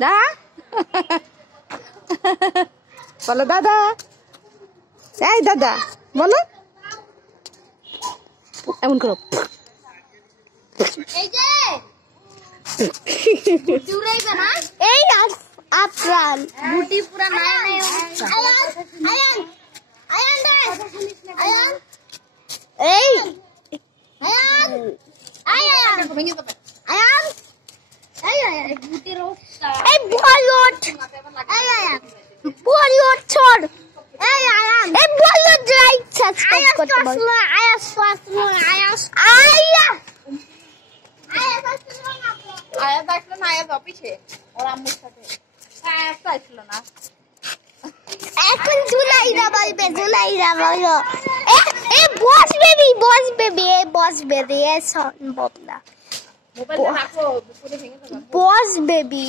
দা বলো দাদা, এই দাদা বলো, এমন করো। এই আফরান বুটি পুরা নাই নাই আয়ান আয়ান আয়ান এই আয়ান আয়ান আয়ান আয়ান বুটি রোস্টা এই বলট আয়ান বলট छोड़ এই আয়ান এই বলট লাইক সাবস্ক্রাইব করতে বল আয়াস পাসলো আয়াস আয়া আয়াস আসলো না আয়াস অফিসে ওর আম্মুর সাথে আয়াস আসলো না এখন জুলাইরা বলবে এ বস বেবি এ সম্ভব না মোবাইল রাখো পুরো ভেঙে দেবো বস বেবি